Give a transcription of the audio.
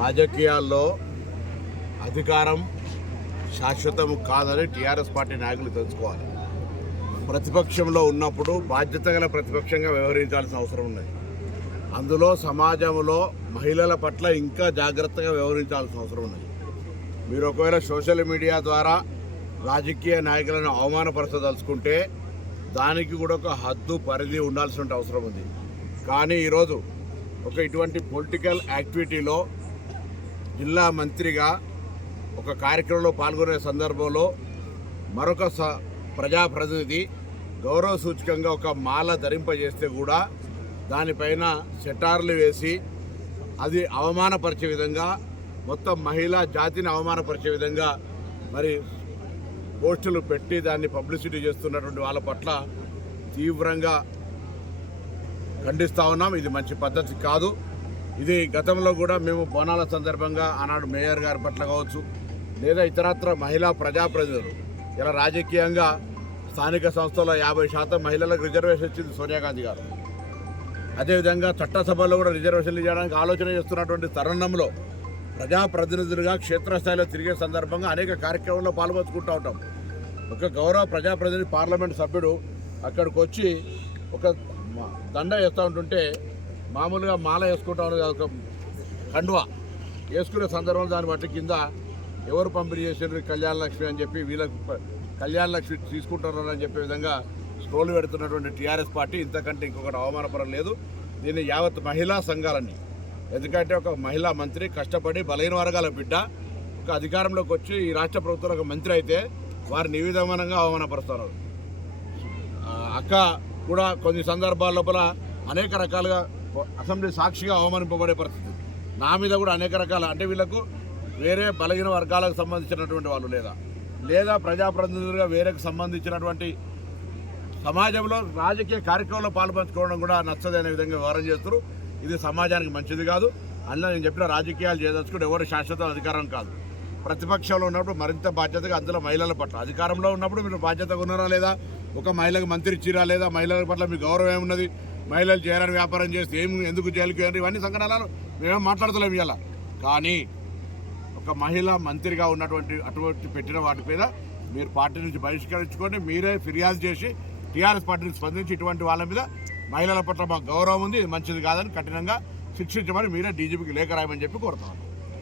రాజకీయాల్లో అధికారం శాశ్వతం కాదని టీఆర్ఎస్ పార్టీ నాయకులు తెలుసుకోవాలి. ప్రతిపక్షంలో ఉన్నప్పుడు బాధ్యత గల ప్రతిపక్షంగా వ్యవహరించాల్సిన అవసరం ఉన్నది. అందులో సమాజంలో మహిళల పట్ల ఇంకా జాగ్రత్తగా వ్యవహరించాల్సిన అవసరం ఉన్నది. మీరు ఒకవేళ సోషల్ మీడియా ద్వారా రాజకీయ నాయకులను అవమానపరచదలుచుకుంటే దానికి కూడా ఒక హద్దు పరిధి ఉండాల్సిన అవసరం ఉంది. కానీ ఈరోజు ఒక ఇటువంటి పొలిటికల్ యాక్టివిటీలో జిల్లా మంత్రిగా ఒక కార్యక్రమంలో పాల్గొనే సందర్భంలో మరొక స ప్రజాప్రతినిధి గౌరవ సూచకంగా ఒక మాల ధరింపజేస్తే కూడా దానిపైన సెటార్లు వేసి అది అవమానపరిచే విధంగా మొత్తం మహిళా జాతిని అవమానపరిచే విధంగా మరి పోస్టులు పెట్టి దాన్ని పబ్లిసిటీ చేస్తున్నటువంటి వాళ్ళ పట్ల తీవ్రంగా ఖండిస్తా ఉన్నాం. ఇది మంచి పద్ధతి కాదు. ఇది గతంలో కూడా మేము బోనాల సందర్భంగా ఆనాడు మేయర్ గారి పట్ల కావచ్చు లేదా ఇతరత్ర మహిళా ప్రజాప్రతినిధులు. ఇలా రాజకీయంగా స్థానిక సంస్థలో యాభై శాతం మహిళలకు రిజర్వేషన్ ఇచ్చింది సోనియా గాంధీ గారు. అదేవిధంగా చట్టసభలో కూడా రిజర్వేషన్లు చేయడానికి ఆలోచన చేస్తున్నటువంటి తరుణంలో ప్రజాప్రతినిధులుగా క్షేత్రస్థాయిలో తిరిగే సందర్భంగా అనేక కార్యక్రమాల్లో పాల్పంచుకుంటూ ఉంటాం. ఒక గౌరవ ప్రజాప్రతినిధి పార్లమెంట్ సభ్యుడు అక్కడికి వచ్చి ఒక దండ వేస్తూ ఉంటుంటే మామూలుగా మాల వేసుకుంటా ఉన్నది ఒక కండువా వేసుకునే సందర్భంలో దాన్ని బట్టి కింద ఎవరు పంపిణీ చేసారు కళ్యాణ లక్ష్మి అని చెప్పి వీళ్ళకి కళ్యాణలక్ష్మి కళ్యాణ లక్ష్మి తీసుకుంటున్నారు అని చెప్పే విధంగా స్క్రోల్ పెడుతున్నటువంటి టీఆర్ఎస్ పార్టీ ఇంతకంటే ఇంకొకటి అవమానపరం లేదు. దీన్ని యావత్ మహిళా సంఘాలన్నీ ఎందుకంటే ఒక మహిళా మంత్రి కష్టపడి బలహీన వర్గాల బిడ్డ ఒక అధికారంలోకి వచ్చి ఈ రాష్ట్ర ప్రభుత్వంలో ఒక మంత్రి అయితే వారిని ఈ విధమానంగా అవమానపరుస్తున్నారు అక్క కూడా కొన్ని సందర్భాల లోపల అనేక రకాలుగా అసెంబ్లీ సాక్షిగా అవమానింపబడే పరిస్థితి. నా మీద కూడా అనేక రకాల అంటే వీళ్ళకు వేరే బలహీన వర్గాలకు సంబంధించినటువంటి వాళ్ళు లేదా లేదా ప్రజాప్రతినిధులుగా వేరేకు సంబంధించినటువంటి సమాజంలో రాజకీయ కార్యక్రమంలో పాల్పంచుకోవడం కూడా నచ్చదనే విధంగా వ్యవహారం చేస్తారు ఇది సమాజానికి మంచిది కాదు. అందులో నేను చెప్పిన రాజకీయాలు చేయదలుచుకుంటే ఎవరు శాశ్వత అధికారం కాదు. ప్రతిపక్షంలో ఉన్నప్పుడు మరింత బాధ్యతగా అందులో మహిళల పట్ల అధికారంలో ఉన్నప్పుడు మీరు బాధ్యతగా ఉన్నారా లేదా? ఒక మహిళకు మంత్రి ఇచ్చిరా లేదా? మహిళల పట్ల మీ గౌరవం ఏమున్నది? మహిళలు చేయాలని వ్యాపారం చేస్తే ఏమి ఎందుకు జైలుకి వెళ్ళి ఇవన్నీ సంఘటనలు మేమేం మాట్లాడతలేము ఇవాళ కానీ ఒక మహిళ మంత్రిగా ఉన్నటువంటి అటువంటి పెట్టిన వాటి మీద మీరు పార్టీ నుంచి బహిష్కరించుకొని మీరే ఫిర్యాదు చేసి టీఆర్ఎస్ పార్టీని స్పందించి ఇటువంటి వాళ్ళ మీద మహిళల పట్ల మాకు గౌరవం ఉంది ఇది మంచిది కాదని కఠినంగా శిక్షించమని మీరే డీజీపీకి లేఖ రాయమని చెప్పి కోరుతున్నాను